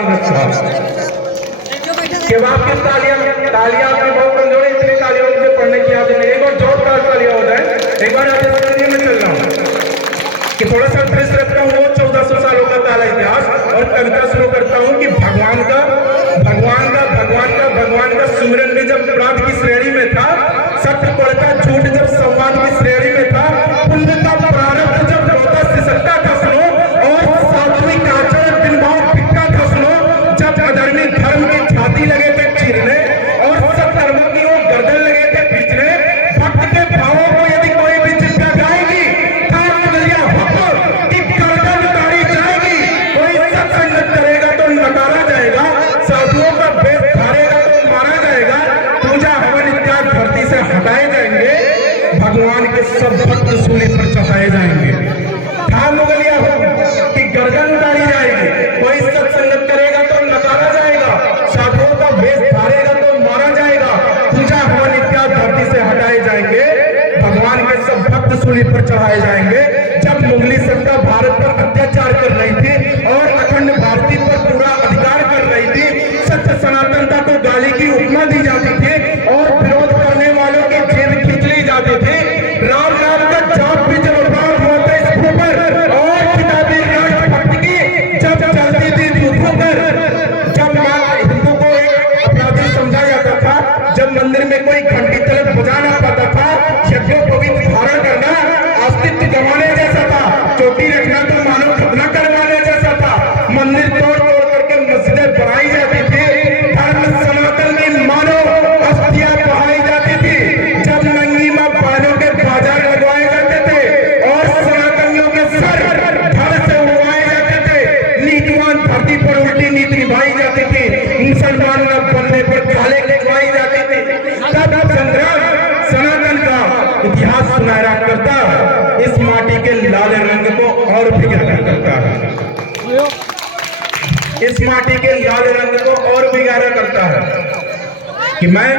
स्थान रखा। केवल आपकी तालियां आपकी बहुत कमजोर है, इतनी तालियां मुझे पढ़ने की आदत नहीं। एक बार जोरदार तालियां हो जाए, एक बार आप इस में चल रहा हूँ कि थोड़ा सा फ्रेश रखता हूँ। वो 1400 सालों का ताला इतिहास और कविता शुरू करता हूँ कि भगवान का सुमिरन में जब अपराध की श्रेणी में था, सत्य पढ़ता झूठ जब संवाद की श्रेणी में था, पुण्य का प्रारब्ध जब रोता सिसकता था सुनो, और सात्विक आचरण बिन भाव फिक्का था सुनो, जब अधर्मी धर्म की छाती लगे थे चीरने और सत्कर्मों की ओर गर्दन लगे थे खींचने, भक्त के भावों को यदि कोई भी चिंता गाएगी कि गर्दन उतारी जाएगी, कोई सत्संग करेगा तो नकारा जाएगा, साधुओं का भेष धारेगा तो मारा जाएगा, पूजा हवन इत्यादि धरती से हटाए जाएंगे, भगवान के सब भक्त सूली पर चढ़ाए जाएंगे। था मुगलिया हो कि गर्दन उतारी जाएगी, कोई सत्संग करेगा तो नकारा जाएगा, साधुओं का भेष धारेगा तो मारा जाएगा, पूजा हवन इत्यादि धरती से हटाए जाएंगे, भगवान के सब भक्त सूली पर चढ़ाए जाएंगे। जब मुगली सत्ता भारत पर अत्याचार कर रही थी और अखंड भारती पर पूरा अधिकार कर रही थी, सत्य सनातनता को गाली की उपमा दी जाती थी और विरोध करने वालों की जेब खींच ली जाती थी, राम नाम का जाप भी जब अपराध हुआ था इस ऊपर और किताबी राष्ट्रभक्त की जब चलती थी बूथों पर, जब हिंदू को एक अपराधी समझा जाता था, जब मंदिर में कोई घंटी तलक बजा ना पाता था, यज्ञोपवीत धारण करना अस्तित्व गंवाने जैसा था, चोटी रखना तो मानव खतना करवाने जैसा था, मंदिर तोड़ करके मस्जिदें बनाई जाती थी, धर्म सनातन की मानव अस्थियां बहाई जाती थी, जब नंगी मां बालों के बाजार लगवाए जाते थे और सनातनियों के सर धड़ से उड़वाए जाते थे, नीतिवान धरती पर उल्टी नीति निभाई जाती थी, मुसलमान न बनने पर काले लिखवाई जाती थी, तब संग्राम सनातन का इतिहास सुनहरा करता है, इस माटी के लाल रंग को और भी गहरा करता है, इस माटी के लाल रंग को और भी गहरा करता है कि मैं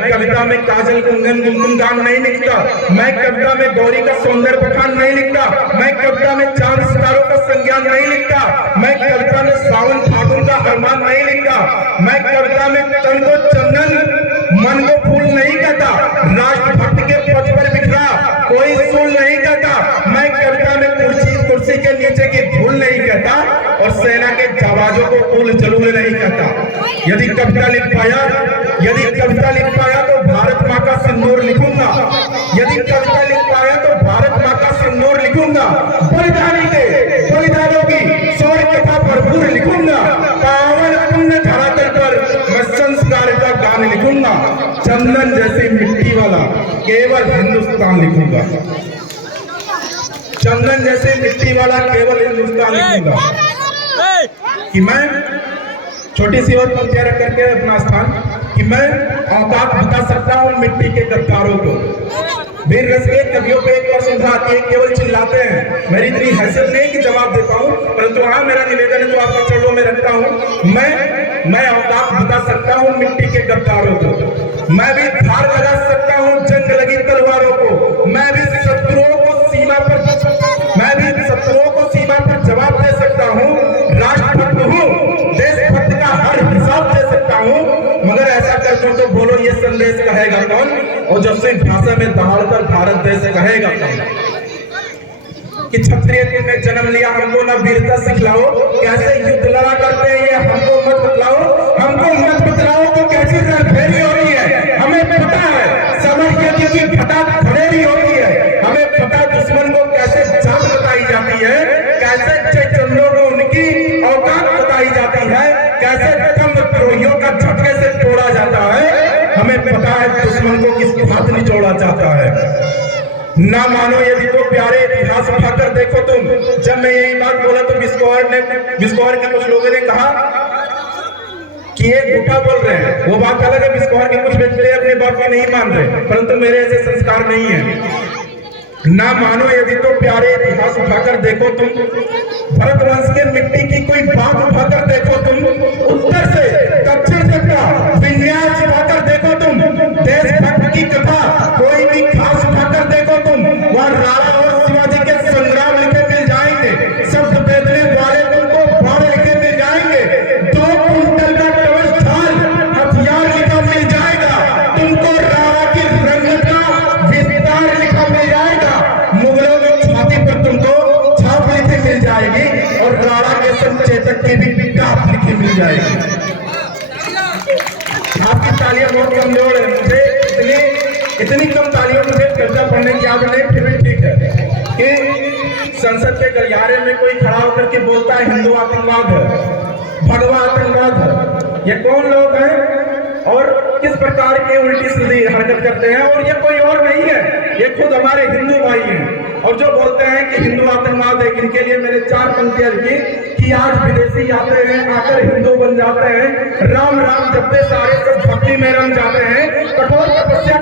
कविता में काजल कुंदन गुनगुन गान नहीं लिखता, मैं कविता में गौरी का सौंदर्य बखान नहीं लिखता, मैं कविता में चांद सितारों का संज्ञान नहीं लिखता, मैं कविता में सावन फागुन का अरमान नहीं लिखता, मैं कविता में तन को चंदन मन को फूल नहीं कहता, राष्ट्रभक्त के पथ पर बिखरा कोई सूल नहीं कहता, मैं कविता में कुर्सी के नीचे की धूल नहीं कहता और सेना के जाबाजों को उल जलूल नहीं कहता। यदि कविता लिख पाया तो भारत माँ का सिंदूर लिखूंगा, यदि कविता लिख पाया तो भारत माँ का सिंदूर लिखूंगा, बलिदानों की शौर्य कथा भरपूर लिखूंगा, पावन पुण्य धरातल पर मैं संस्कार का गान लिखूंगा, चंदन जैसी मिट्टी वाला केवल हिंदुस्तान लिखूंगा, चंदन जैसे मिट्टी वाला केवल हिंदुस्तान लिखूंगा। कि मैं छोटी सी और पंक्तियां रख करके अपना स्थान कि मैं औकात बता सकता हूँ मिट्टी के गद्दारों को, वीर रस के कवियों पे एक बार सुधा आती है, केवल चिल्लाते हैं, मेरी इतनी हैसियत नहीं कि जवाब दे पाऊं, परंतु हाँ मेरा निवेदन है जो आपके चरणों में रखता हूँ, मैं औकात बता सकता हूँ मिट्टी के गद्दारों को, मैं भी धार लगा सकता हूँ जंग लगी तलवारों को, मैं भी शत्रुओं को सीमा पर जवाब दे सकता हूँ, राष्ट्रभक्त हूँ, देशभक्त का हर हिसाब दे सकता हूँ, मगर ऐसा करता तो बोलो ये संदेश कहेगा कौन, और जब से भाषा में दहाड़कर भारत देश कहेगा कौन कि क्षत्रिय तुमने जन्म लिया, हमको ना वीरता सिखलाओ, कैसे युद्ध लड़ा करते हैं ये हमको मत बतलाओ तो कैसी रणभेरी हो रही है, हमें पता है समझ की फटा खड़ेरी हो रही है, हमें पता दुश्मन को कैसे जात बताई जाती है, कैसे चंदों को उनकी औकात बताई जाती है, कैसे द्रोहियों का झटके से तोड़ा जाता है, हमें पता है दुश्मन को किस हाथ निचोड़ा जाता है। ना मानो यदि तो प्यारे इतिहास उठाकर देखो तुम, जब मैं यही बात बोला तो बिस्कोहर के कुछ लोगों ने कहा कि ये झूठा बोल रहे हैं, वो बात अलग है, बिस्कोहर के कुछ व्यक्ति अपने बाप की नहीं मान रहे, परंतु मेरे ऐसे संस्कार नहीं है। ना मानो यदि तो प्यारे इतिहास उठाकर देखो तुम, भरतवंश के मिट्टी की कोई बात उठाकर देखो तुम, उत्तर से दक्षिण तक का विन्यास उठाकर देखो तुम, देशभक्त की कथा कोई भी खास उठाकर देखो तुम, वहां राणा और शिवाजी के संग्राम लिखे मिल जाएंगे, शब्द बेदने वाले तुमको बाण लिखे मिल जाएंगे, तुमको छाप लिखी मिल जाएगी और राणा के संत चेतक की भी काप लिखी मिल जाएगी। आपकी तालियां बहुत कमजोर है, मुझे इतनी कम तालियों मुझे कविता पढ़ने की आदत नहीं, फिर भी ठीक है कि संसद के गलियारे में कोई खड़ा होकर के बोलता है हिंदू आतंकवाद है, भगवा आतंकवाद है। ये कौन लोग हैं और किस प्रकार के उल्टी सीधी हरकत करते हैं? और ये कोई और नहीं है, ये खुद हमारे हिंदू भाई हैं। और जो बोलते हैं कि हिंदू आतंकवाद है, इनके लिए मैंने 4 पंक्तियां लिखी कि आज विदेशी आते हैं, आकर हिंदू बन जाते हैं, राम राम जपते सारे सब भक्ति में रंग जाते हैं, कठोर तपस्या